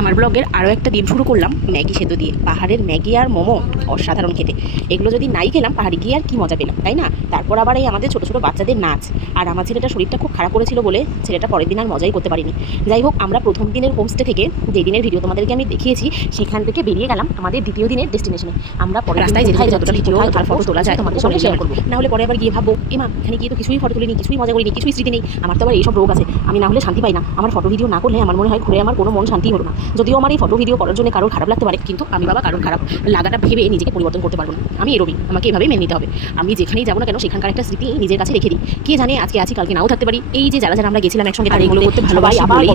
আমার ব্লগের আরও একটা দিন শুরু করলাম ম্যাগি সেদ্ধ দিয়ে। পাহাড়ের ম্যাগি আর মোমো অসাধারণ খেতে। এগুলো যদি নাই খেলাম পাহাড়ে গিয়ে আর কি মজা পেলাম, তাই না? তারপর আবার এই আমাদের ছোটো ছোটো বাচ্চাদের নাচ। আর আমার ছেলেটা শরীরটা খুব খারাপ করেছিল বলে ছেলেটা পরের দিন আর মজাই করতে পারিনি। যাই হোক, আমরা প্রথম দিনের হোমস্টে থেকে, যে দিনের ভিডিও তোমাদেরকে আমি দেখিয়েছি, সেখান থেকে বেরিয়ে গেলাম আমাদের দ্বিতীয় দিনের ডেস্টিনেশনে। আমরা পরে রাস্তায় যেতে যতটা ভিডিও আর ফটো তোলা যায় তোমাদের সঙ্গে শেয়ার করবো। না হলে পরে আবার গিয়ে ভাববো এমা এখানে গিয়ে তো কিছুই ফটো তুলিনি, কিছুই মজা করিনি, কিছুই স্মৃতি নেই। আমার তো আবার এইসব রোগ আছে, আমি না হলে শান্তি পাই না। আমার ফটো ভিডিও না করলে আমার মনে হয় ঘুরে আমার কোনো মন শান্তি হলো না। যদিও আমার এই ফটো ভিডিও করার জন্য কারোর খারাপ লাগতে পারে, কিন্তু আমি বাবা কারোর খারাপ লাগাটা ভেবে নিজেকে পরিবর্তন করতে পারবো না। আমি এরকমই, আমাকে এভাবেই মেনে নিতে হবে। আমি যেখানেই যাবো না কেন সেখানকার একটা স্মৃতি নিজের কাছে রেখে দিই। কে জানে আজকে আছি কালকে নাও থাকতে পারি। এই যে যারা যারা আমরা গেছিলাম একসঙ্গে, তার এগুলো করতে ভালোবাসি বলে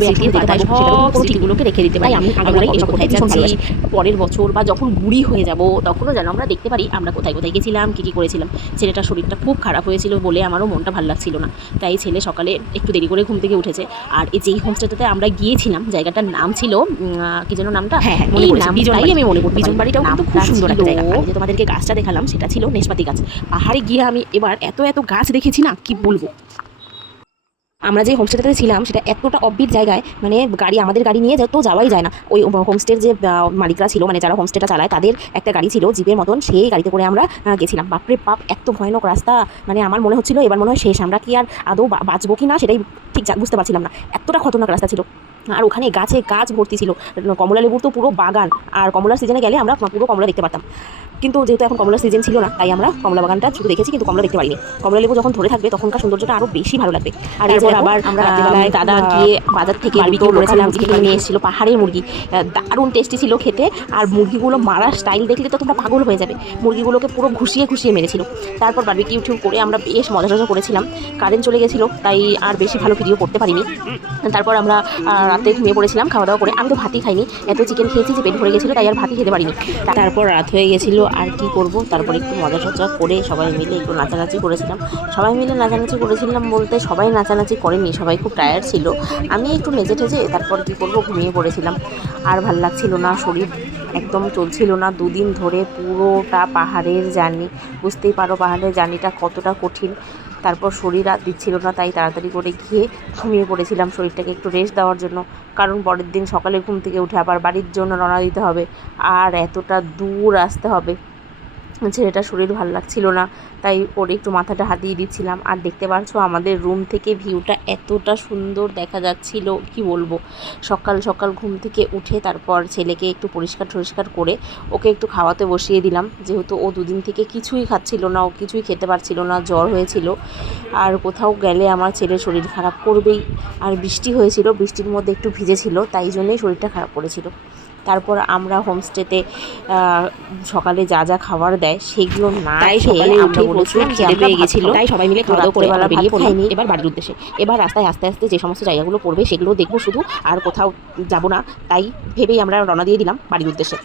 স্মৃতিগুলোকে রেখে দিতে পারি। আমি আগামী এইসব কোথায় যাচ্ছি পরের বছর বা যখন বুড়ি হয়ে যাব তখনও যেন আমরা দেখতে পারি আমরা কোথায় কোথায় গেছিলাম, কী কী করেছিলাম। ছেলেটার শরীরটা খুব খারাপ হয়েছিল বলে আমারও মনটা ভালো লাগছিল না, তাই ছেলে সকালে একটু দেরি করে ঘুম থেকে উঠেছে। আর এই যেই হোমস্টেটাতে আমরা গিয়েছিলাম জায়গাটার নাম ছিল কি যেন নামটা, মনে পড়েছে, আমি মনে করি বিজন বাড়িটাও কিন্তু খুব সুন্দর একটা জায়গা। আমি যে তোমাদেরকে গাছটা দেখালাম সেটা ছিল নেশপাতি গাছ। পাহাড়ে গিয়ে আমি এবার এত এত গাছ দেখেছি না, কি বলবো। আমরা যে হোমস্টেটাতে ছিলাম সেটা এতটা অফবিট জায়গায়, মানে আমাদের গাড়ি নিয়ে তো যাওয়াই যায় না। ওই হোমস্টের যে মালিকরা ছিল, মানে যারা হোমস্টেটা চালায়, তাদের একটা গাড়ি ছিল জিপের মতন, সেই গাড়িতে করে আমরা গেছিলাম। বাপরে বাপ, এত ভয়ানক রাস্তা, মানে আমার মনে হচ্ছিল এবার মনে হয় শেষ, আমরা কি আর আদৌ বাঁচবো কি না সেটাই ঠিক বুঝতে পারছিলাম না। এতটা খতরনাক রাস্তা ছিল। আর ওখানে গাছে গাছ ভর্তি ছিল, কমলা লেবুর তো পুরো বাগান। আর কমলার সিজনে গেলে আমরা পুরো কমলা দেখতে পারতাম, কিন্তু যেহেতু এখন কমলার সিজন ছিল না, তাই আমরা কমলা বাগানটা শুধু দেখেছি, কিন্তু কমলা দেখতে পাইনি। কমলা লেবু যখন ধরে থাকবে তখনকার সৌন্দর্যটা আরও বেশি ভালো লাগবে। আর এরপর আবার আমরা রাত্রিবেলায় দাদা গিয়ে বাজার থেকে বারবিকিউ করেছিলাম, চিকেন নিয়ে এসেছিলো, পাহাড়ের মুরগি, দারুণ টেস্টি ছিল খেতে। আর মুরগিগুলো মারার স্টাইল দেখলে তো তোমরা পাগল হয়ে যাবে। মুরগিগুলোকে পুরো ঘুষিয়ে ঘুষিয়ে মেরেছিল। তারপর বারবিকিউ করে আমরা বেশ মজা করেছিলাম। কারেন্ট চলে গেছিলো, তাই আর বেশি ভালো ভিডিও করতে পারিনি। তারপর আমরা রাতে ঘুমিয়ে পড়েছিলাম খাওয়া দাওয়া করে। আমি তো ভাতই খাইনি, এত চিকেন খেয়েছি যে পেট ভরে গেছিলো, তাই আর ভাতই খেতে পারিনি। তারপর রাত হয়ে গেছিলো, আর কি করব, তারপর একটু মজা টজা করে সবাই মিলে একটু নাচানাচি করেছিলাম। সবাই মিলে নাচানাচি করেছিলাম বলতে সবাই নাচানাচি করেনি, সবাই খুব টায়ার্ড ছিল। আমি একটু নেচে ঠেজে তারপর কী করবো, ঘুমিয়ে পড়েছিলাম। আর ভাল লাগছিল না, শরীর একদম চলছিল না। দুদিন ধরে পুরোটা পাহাড়ের জার্নি, বুঝতেই পারো পাহাড়ের জার্নিটা কতটা কঠিন। তারপর শরীর আর দিচ্ছিল না, তাই তাড়াতাড়ি করে গিয়ে ঘুমিয়ে পড়েছিলাম শরীরটাকে একটু রেস্ট দেওয়ার জন্য। কারণ পরের দিন সকালে ঘুম থেকে উঠে আবার বাড়ির জন্য রওনা দিতে হবে, আর এতটা দূর আসতে হবে। ছেলেটার শরীর ভালো লাগছিল না, তাই ওর একটু মাথাটা হাতিয়ে দিচ্ছিলাম। আর দেখতে পাচ্ছো আমাদের রুম থেকে ভিউটা এতটা সুন্দর দেখা যাচ্ছিল, কি বলবো। সকাল সকাল ঘুম থেকে উঠে তারপর ছেলেকে একটু পরিষ্কার করে ওকে একটু খাওয়াতে বসিয়ে দিলাম, যেহেতু ও দুদিন থেকে কিছুই খাচ্ছিল না, ও কিছুই খেতে পারছিল না, জ্বর হয়েছিল। আর কোথাও গেলে আমার ছেলের শরীর খারাপ করবেই। আর বৃষ্টি হয়েছিল, বৃষ্টির মধ্যে একটু ভিজেছিল, তাই জন্যই শরীরটা খারাপ করেছিল। তারপর আমরা হোমস্টেতে সকালে যা যা খাবার দেয় সেগুলো না খেয়ে আমরা বলেছিলাম খিদে পেয়ে গেছিলো, তাই সবাই মিলে খাওয়া দাওয়া করে বেরিয়ে পড়লাম এবার বাড়ির উদ্দেশ্যে। এবার রাস্তায় আস্তে আস্তে যে সমস্ত জায়গাগুলো পড়বে সেগুলো দেখবো শুধু, আর কোথাও যাব না, তাই ভেবেই আমরা রওনা দিয়ে দিলাম বাড়ির উদ্দেশ্যে।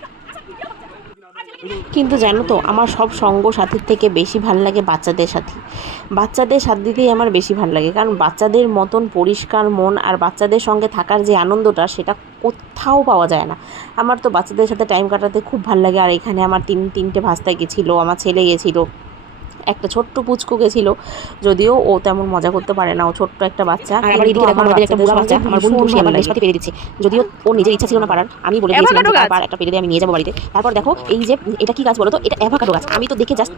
কিন্তু জানো তো, আমার সব সঙ্গ সাথীর থেকে বেশি ভালো লাগে বাচ্চাদের সাথ দিতেই আমার বেশি ভালো লাগে। কারণ বাচ্চাদের মতন পরিষ্কার মন আর বাচ্চাদের সঙ্গে থাকার যে আনন্দটা, সেটা কোথাও পাওয়া যায় না। আমার তো বাচ্চাদের সাথে টাইম কাটাতে খুব ভালো লাগে। আর এখানে আমার তিনটে ভাস্তা গেছিলো, আমার ছেলে গেছিলো, একটা ছোট্ট পুচকু গেছিলো, যদিও ও তেমন মজা করতে পারে না, ও ছোট্ট একটা বাচ্চা। আর আমার এদিকে দেখো আমাদের একটা বুড়া বাচ্চা, আমার বন্ধু, সে আমার নেশপাতি পেরে দিচ্ছে, যদিও ওর নিজের ইচ্ছা ছিল না পারার। আমি বলে দিয়েছিলাম তারপর একটা পেরে দিয়ে আমি নিয়ে যাবো বাড়িতে। তারপর দেখো এই যে এটা কি গাছ বলো তো, এটা অ্যাভোকাডো গাছ। আমি তো দেখে জাস্ট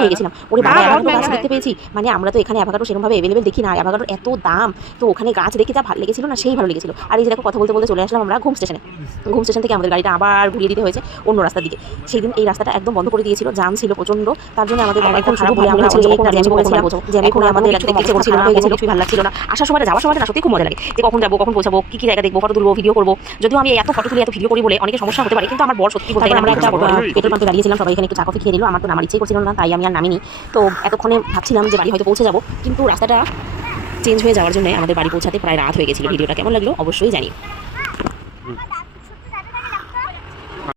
হয়ে গেছিলাম, ওরে বাবা অ্যাভোকাডো গাছ দেখতে পেয়েছি। মানে আমরা তো এখানে অ্যাভোকাডো সেরকমভাবে অ্যাভেলেবেল দেখি না, অ্যাভোকাডোর এত দাম। তো ওখানে গাছ দেখে যা ভালো লেগেছিল না, সেই ভালো লেগেছিল। আর এই যে দেখো কথা বলতে বলতে চলে আসলাম আমরা ঘুম স্টেশন থেকে আমাদের গাড়িটা আবার ঘুরিয়ে দিতে হয়েছে অন্য রাস্তার দিকে। সেই দিন এই রাস্তাটা একদম বন্ধ করে দিয়েছিল, জাম ছিল প্রচন্ড, তার জন্য আমাদের এখন শুধু বলে আমরা জ্যামে করে আমাদের দেখতে ইচ্ছে করছিল না, হয়ে গেছিল, কিছুই ভালো লাগছিল না। আসার সময় যাওয়ার সময় না সত্যি খুব মজা লাগে, যে কখন যাবো, কখন পৌঁছাবো, কি জায়গা দেখবো, ফটো তুলবো, ভিডিও করবো। যদিও আমি এত ফটো তুলি, এত ভিডিও করি বলে অনেক সমস্যা হতে পারে, কিন্তু আমার বড় সত্যি বলতে গেলে আমরা একটা পেট্রোল পাম্পে দাঁড়িয়েছিলাম, সবাই এখানে একটু চা কফি খেয়ে দিল। আমার তো নামার ইচ্ছেই করছিল না, তাই আমি আর নামিনি। তো এতক্ষণে ভাবছিলাম যে বাড়ি হয়তো পৌঁছে যাবো, কিন্তু রাস্তাটা চেঞ্জ হয়ে যাওয়ার জন্য আমাদের বাড়ি পৌঁছাতে প্রায় রাত হয়ে গেছিল। ভিডিওটা কেমন লাগলো অবশ্যই জানি।